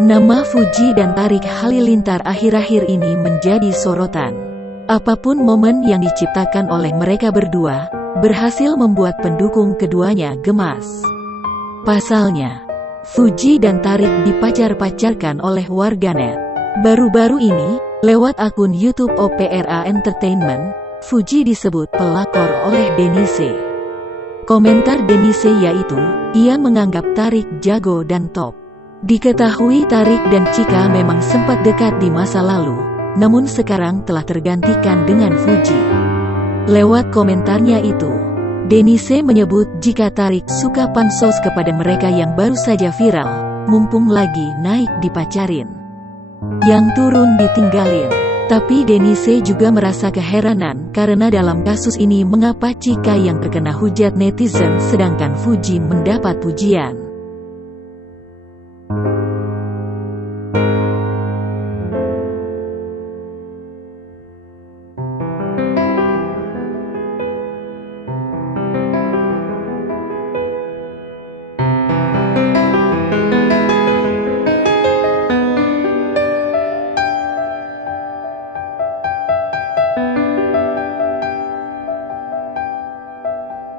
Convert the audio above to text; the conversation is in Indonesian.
Nama Fuji dan Tarik Halilintar akhir-akhir ini menjadi sorotan. Apapun momen yang diciptakan oleh mereka berdua, berhasil membuat pendukung keduanya gemas. Pasalnya, Fuji dan Tarik dipacar-pacarkan oleh warganet. Baru-baru ini, lewat akun YouTube OPRA Entertainment, Fuji disebut pelakor oleh Denise. Komentar Denise yaitu, ia menganggap Tarik jago dan top. Diketahui Tarik dan Chika memang sempat dekat di masa lalu, namun sekarang telah tergantikan dengan Fuji. Lewat komentarnya itu, Denise menyebut jika Tarik suka pansos kepada mereka yang baru saja viral, mumpung lagi naik dipacarin. Yang turun ditinggalin. Tapi Denise juga merasa keheranan karena dalam kasus ini mengapa Chika yang terkena hujat netizen sedangkan Fuji mendapat pujian.